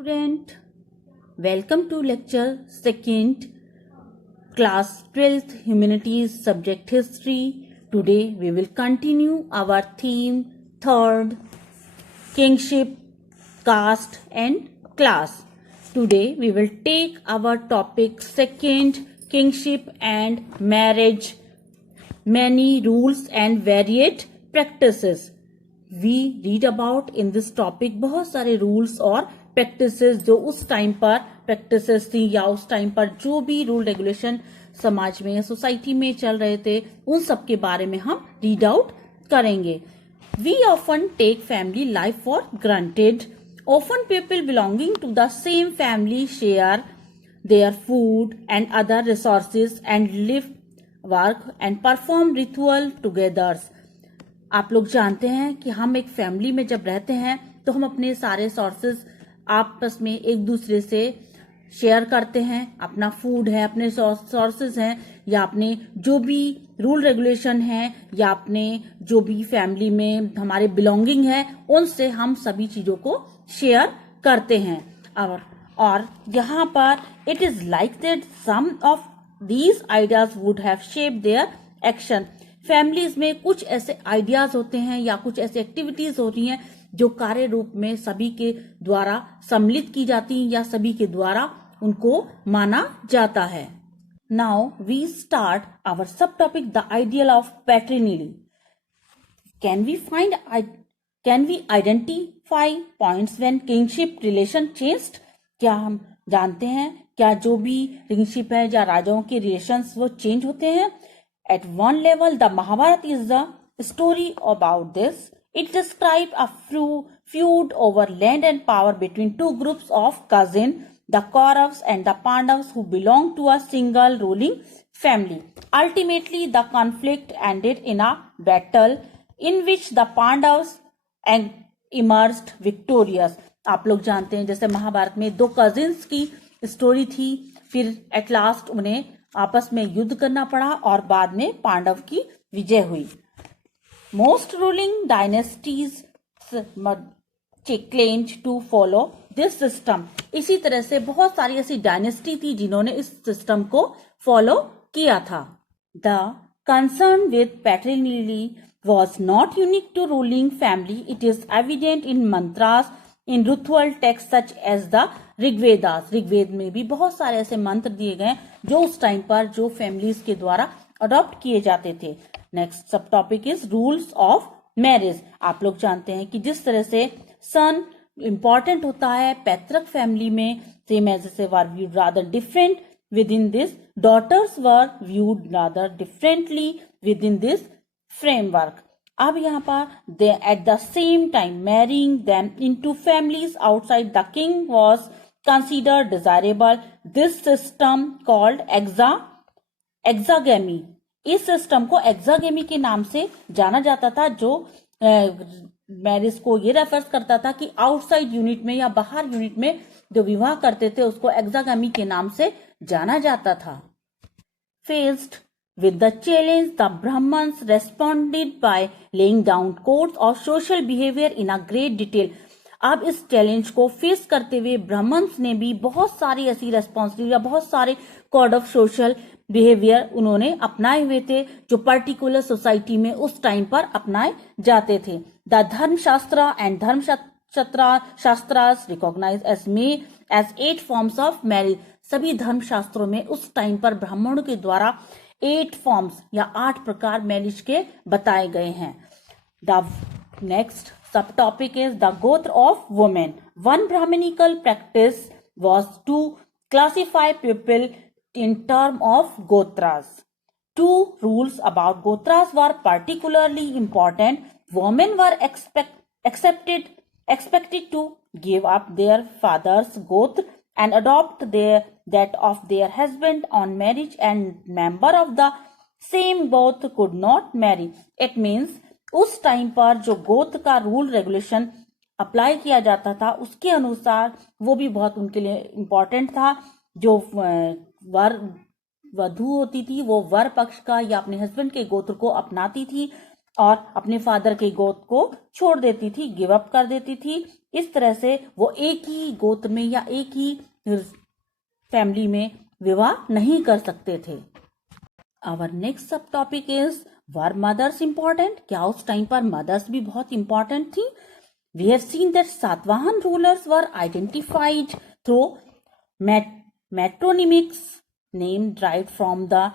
Student, welcome to lecture second, class 12th humanities subject history. Today we will continue our theme third, kingship, caste and class. Today we will take our topic second, kingship and marriage, many rules and varied practices. We read about in this topic बहुत सारे rules और practices जो उस time पर practices थी या उस time पर जो भी रूल रेगुलेशन समाज में या सोसाइटी में चल रहे थे उन सब के बारे में हम रीड आउट करेंगे. We often take family life for granted. Often people belonging to the same family share their food and other resources and live, work and perform ritual together. आप लोग जानते हैं कि हम एक फैमिली में जब रहते हैं तो हम अपने सारे सोर्सेज आपस में एक दूसरे से शेयर करते हैं. अपना फूड है, अपने सोर्सेज हैं या अपने जो भी रूल रेगुलेशन है या अपने जो भी फैमिली में हमारे बिलोंगिंग है उनसे हम सभी चीजों को शेयर करते हैं. और यहाँ पर it is like that some of these ideas would have shaped their action. Families में कुछ ऐसे आइडियाज होते हैं या कुछ ऐसे एक्टिविटीज होती हैं जो कार्य रूप में सभी के द्वारा सम्मिलित की जाती हैं या सभी के द्वारा उनको माना जाता है. Now we start our sub topic the ideal of paternity. Can we identify points when kinship relation changed. क्या हम जानते हैं क्या जो भी किंगशिप है या राजाओं के रिलेशंस वो चेंज होते हैं. At one level, the Mahabharata is the story about this. It describes a feud over land and power between two groups of cousins, the Kauravas and the Pandavas, who belonged to a single ruling family. Ultimately, the conflict ended in a battle in which the Pandavas emerged victorious. आप लोग जानते हैं जैसे महाभारत में दो cousins की story थी, फिर एट लास्ट उन्हें आपस में युद्ध करना पड़ा और बाद में पांडव की विजय हुई. Most ruling dynasties claimed to follow this system. इसी तरह से बहुत सारी ऐसी डायनेस्टी थी जिन्होंने इस सिस्टम को फॉलो किया था. The concern with paternity was not unique to ruling family. It is evident in mantras in ritual text such as the Rigvedas. Rigveda में भी बहुत सारे ऐसे मंत्र दिए गए जो उस टाइम पर जो फैमिलीज के द्वारा अडॉप्ट किए जाते थे. Next sub topic is rules of marriage. आप लोग जानते हैं कि जिस तरह से सन इंपॉर्टेंट होता है पैतृक फैमिली में, सेम एज से were viewed rather different within this. Daughters were viewed rather differently within this framework. अब यहाँ पर they at the same time marrying them into families outside the king was considered desirable. This system called exogamy. इस system को exogamy के नाम से जाना जाता था जो मैरिज को ये रेफर करता था कि आउटसाइड यूनिट में या बाहर यूनिट में जो विवाह करते थे उसको एक्सागमी के नाम से जाना जाता था. Faced with the challenge, the Brahmins responded by laying down codes of social behavior in a great detail. अब इस चैलेंज को फेस करते हुए ब्राह्मण्स ने भी बहुत सारी ऐसी रेस्पॉन्सिबिलिटी या बहुत सारे कोड ऑफ सोशल बिहेवियर उन्होंने अपनाए हुए थे जो पर्टिकुलर सोसाइटी में उस टाइम पर अपनाए जाते थे. The Dharmashastra and Dharmashastras recognise as 8 forms of marriage. सभी धर्मशास्त्रों में उस टाइम पर ब्राह्मणों के द्वारा 8 फॉर्म्स या 8 प्रकार मैरिज के बताए गए हैं. The next subtopic is the gotra of women. One Brahminical practice was to classify people in terms of gotras. 2 rules about gotras were particularly important. Women were expected to give up their father's gotra and adopt that of their husband on marriage, and member of the same gotra could not marry. It means उस time पर जो गोत्र का rule regulation apply किया जाता था उसके अनुसार वो भी बहुत उनके लिए इम्पोर्टेंट था. जो वर वधू होती थी वो वर पक्ष का या अपने हस्बैंड के गोत्र को अपनाती थी और अपने फादर के गोत्र को छोड़ देती थी, गिव अप कर देती थी इस तरह से वो एक ही गोत्र में या एक ही फैमिली में विवाह नहीं कर सकते थे। Our next sub topic is, were mothers important? क्या उस टाइम पर मदर्स भी बहुत इंपॉर्टेंट थी? We have seen that Satavahana rulers were identified through metronymics, name drive from the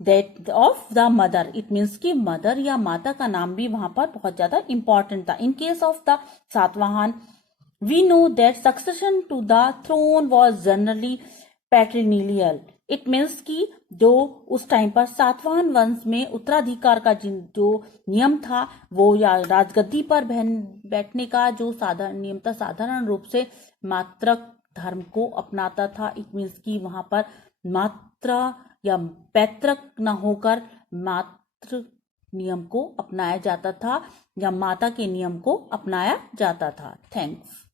that of the mother. It means कि मदर या माता का नाम भी वहां पर बहुत ज्यादा इंपॉर्टेंट था। In case of the Satavahana, we know that succession to the throne was generally patrilineal. It means कि जो उस टाइम पर सातवाहन वंश में उत्तराधिकार का जो नियम था, वो या राजगद्दी पर बैठने का जो साधारण नियम था, साधारण रूप से मातृक धर्म को अपनाता था। इट मीन्स कि वहां पर मात्रा या पैतृक न होकर मातृ नियम को अपनाया जाता था या माता के नियम को अपनाया जाता था। थैंक्स।